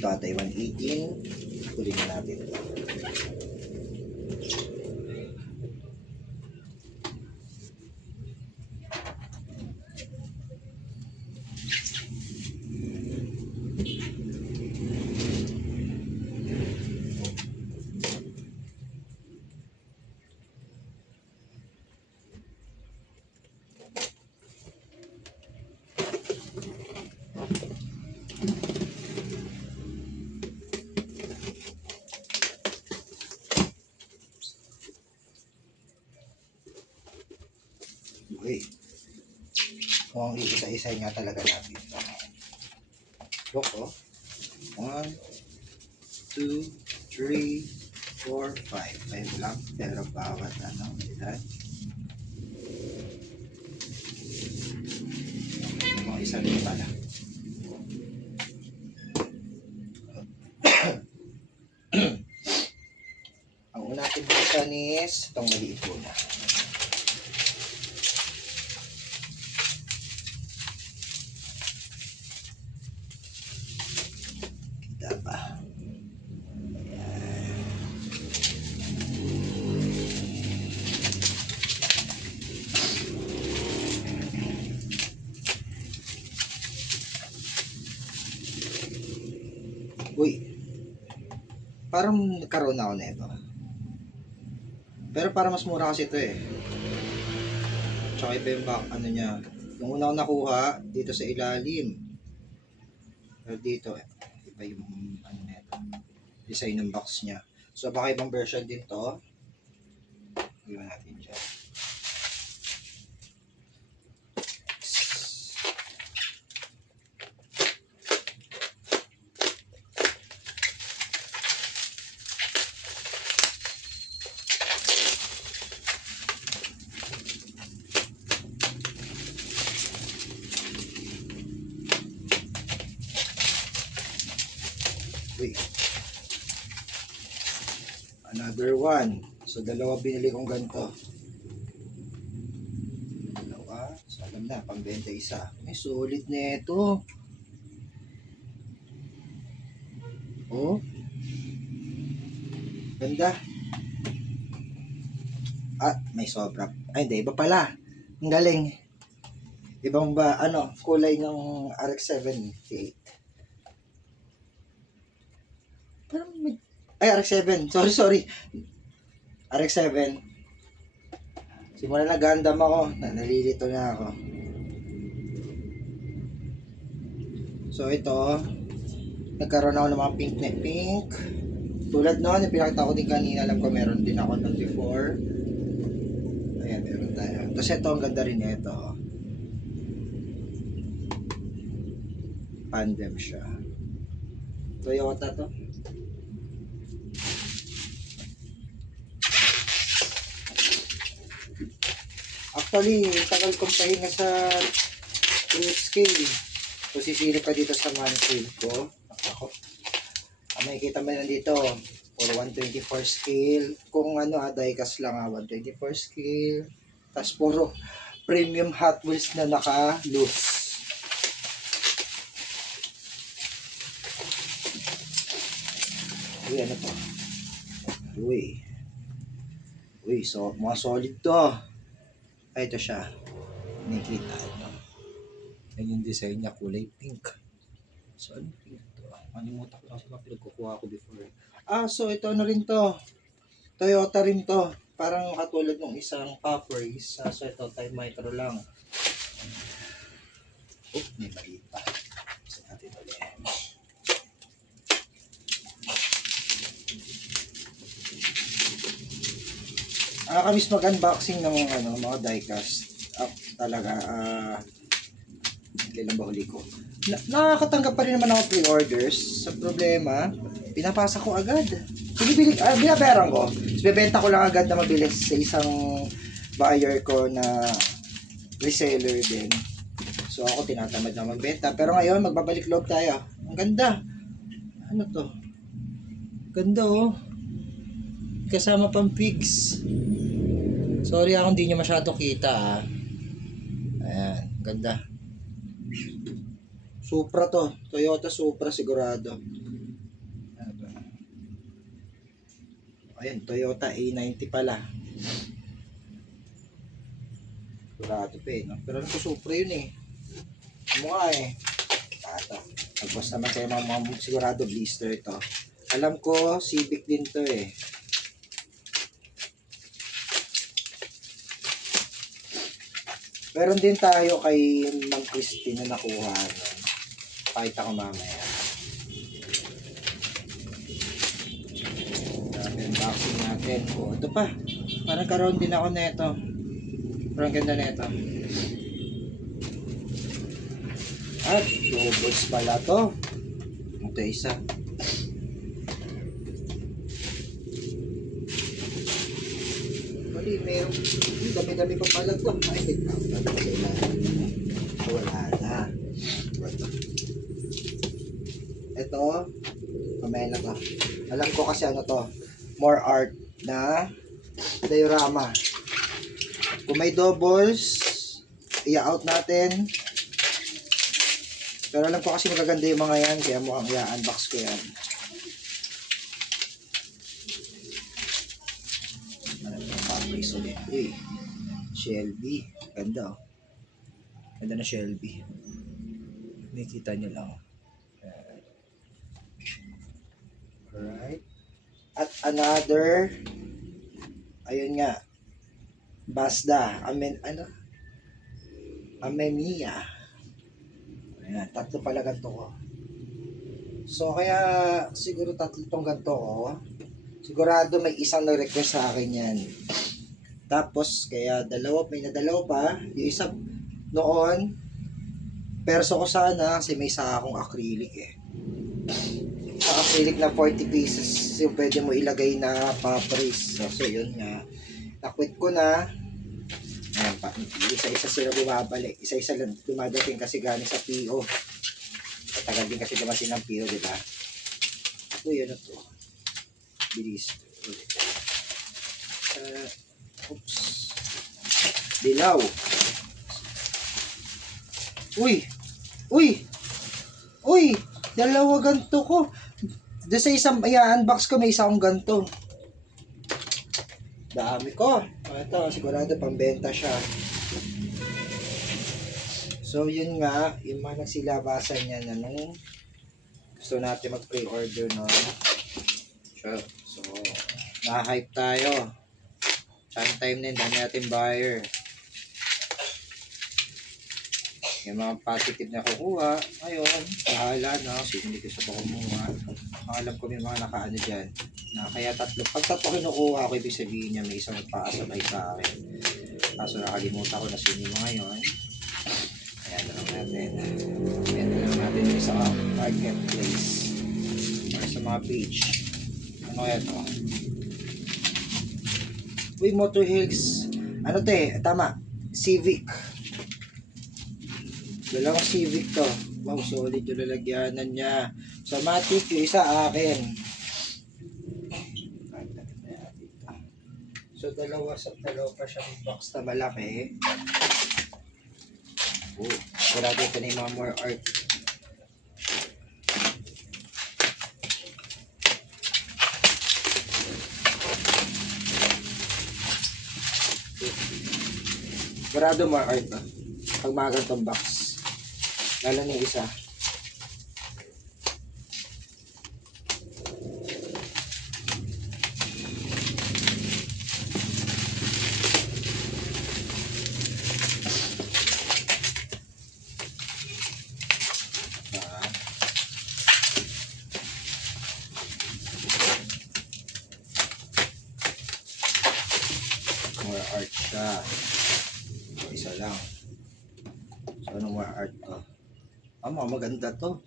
Ito atay 118. Kunin na natin ito. Okay. Kung iisa-isa nga talaga natin. Look, oh. 1, 2, 3, 4, 5. 5 lang. Pero bawat ano, ilan? Mga isa rin pala. Ang una natin buksan is itong maliit muna. Kita pa. Uy, parang nagkaroon na ako na ito. Pero para mas mura kasi ito eh. Tsaka iba yung back, ano niya. Yung una ko nakuha, dito sa ilalim. Pero dito, iba yung ano na ito. Design ng box niya. So baka ibang version din to. Iwan natin dyan. Uy. Another one. So, dalawa binili kong ganito. Dalawa. So, alam na, pambenta isa. May sulit na ito. Oh. Ganda. Ah, may sobra. Ay, hindi. Iba pala. Ang galing. Ibang ba, ano, kulay ng RX-78. Parang may... Ay, RX-7. Sorry. RX-7. Simula na Gundam ako. Nalilito na ako. So, ito. Nagkaroon ako ng mga pink. Tulad noon, yung pinakita ko din kanina. Alam ko meron din ako ng before. Ayan, meron tayo. Tapos ito, ang ganda rin ito. Pandem siya. Toyota to. Actually, tagal kong pahinga sa scale. So, sisilip pa dito sa mansfield ko. Ako. Makikita mo na dito. For 124 scale. Kung ano, diecast lang 124 scale. Tapos puro premium Hot Wheels na naka-loose. Uy, ano to? Uy, so, mga solid to. Ay, ito siya. Nakikita ito. Yan yung design niya, kulay pink. So, ano pink to? Manimutak ko kasi mga pinagkukuha ko before. Ah, so ito ano rin to. Toyota rin to. Parang katulad ng isang Pop Race. So, ito, Time Micro lang. Oh, may maliit pa. Gusto natin ulit. Nakakamiss mag-unboxing ng ano, mga diecast. Talaga, kailan ba huli ko? Nakakatanggap pa rin naman ako pre-orders. Sa problema, pinapasa ko agad. Binabayaran ko. Bebenta ko lang agad na mabilis sa isang buyer ko na reseller din. So ako tinatamad na magbenta. Pero ngayon, magbabalik loob tayo. Ang ganda. Ano to? Ganda oh. Kasama pang pigs. Sorry ako hindi nyo masyado kita ah. Ayan, ganda. Supra to. Toyota Supra sigurado. Ayun, Toyota A90 pala. Sigurado pa eh, no? Pero alam ko Supra yun eh. Mukha eh. Ito. Tapos naman kayo mga sigurado blister ito. Alam ko, Civic din to eh. Meron din tayo kay Mang Christine na nakuha. No? Pakita ko mamaya. Unboxing natin. O, ito pa. Parang karoon din ako neto. Parang ganda neto. At, doubles pala to. Ito isa. Bali, meron. Dami-dami pa pala to. Ay, wala na. Ito, mamaya na to. Alam ko kasi ano to, more art na diorama. Kung may doubles, i-out natin. Pero alam ko kasi magaganda yung mga yan, kaya mukhang i-unbox ko yan. Ano ito, fabrics ulit. Uy, Shelby. Ganda oh. Ganda na Shelby. Nakikita nyo lang. Alright. At another, ayun nga, Mazda. Amemiya. Ayan, tatlo pala ganito ko. So, kaya siguro tatlo tong ganito ko. Sigurado may isang nag-request sa akin yan. Tapos, kaya may nadalawa pa. Yung isa noon, perso ko sana kasi may isa akong acrylic eh. Acrylic na 40 pieces yung pwede mo ilagay na papris. So, yun nga. Nakwit ko na. Ayan pa. Isa-isa sila bumabalik. Isa-isa lang dumadating kasi galing sa PO. Matagal din kasi dumating ng PO, diba? Ito yun ito. Bilis. Oops. Dilaw. Uy! Uy! Uy! Dalawa ganito ko. Doon sa isang unbox ko, may isa akong ganito. Dami ko. Ito, sigurado pambenta siya. So, yun nga, yung mga nagsilabasan niya na nung gusto natin mag-pre-order no. So, na-hype tayo. Time na yun, dami natin buyer. Yung mga positive na kukuha, ayun, bahala na, kasi hindi gusto ko kumuha. Alam ko may mga nakaano dyan. Kaya pag tatlo kinukuha ako, ibig sabihin niya may isang nagpaasabay sa akin. Kaso nakalimutan ko na sino yung mga yun. Ayan na lang natin. Ayan na lang natin yung sa marketplace. Or sa mga page. Ano kaya ito? Uy, Motor Hills. Ano te? Tama. Civic. Dalawang Civic to. Wow, solid yung lalagyanan niya. So, Matic, yung isa akin. So, dalawa pa siyang box na malaki. Oh, wala dito na yung mga more art. Grado more art to. Pag mga ganitong box. Lalo na yung isa. More art siya. Isa lang. So, ano more art to? Maganda to.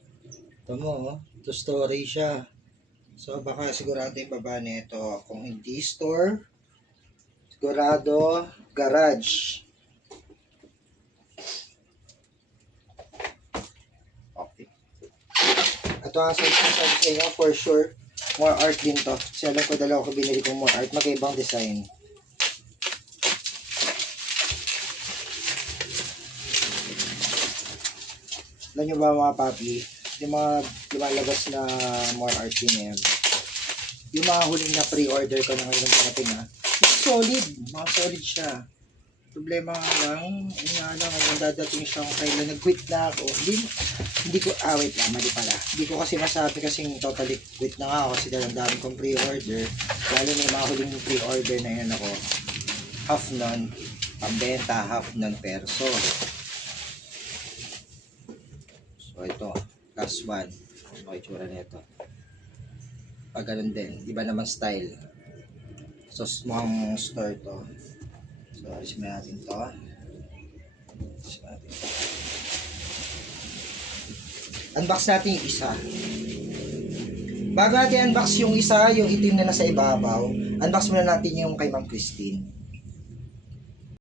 Ito mo, oh. Ito story siya. So, baka sigurado yung baba nito. Kung hindi store, sigurado garage. Okay. Ito ang sabi sa inyo, for sure, more art din to. Kasi alam ko dalawa ko binili kong more art. Magkaibang design. Alam nyo ba mga papi? Yung mga lumalabas na more art din yan. yung mga huling na pre-order ko na ngayon parating ha. Solid, mga solid siya. Problema nga lang, yun nga lang, ang dadating siya kung kailan nag-quit na ako. Hindi ko, wait lang, mali pala. Hindi ko kasi masabi kasing totally quit na nga ako kasi dahil ang dami kong pre-order. Lalo na yung mga huling pre-order na yun ako. Half nun, pambenta, half nun perso. So ito, last one. Okay, tsura na ito. Pag ganun din, iba naman style. So, mukhang store to. So, alisin na natin to. Unbox natin yung isa. Bago natin unbox yung isa, yung itim na nasa ibabaw, unbox muna natin yung kay Ma'am Christine.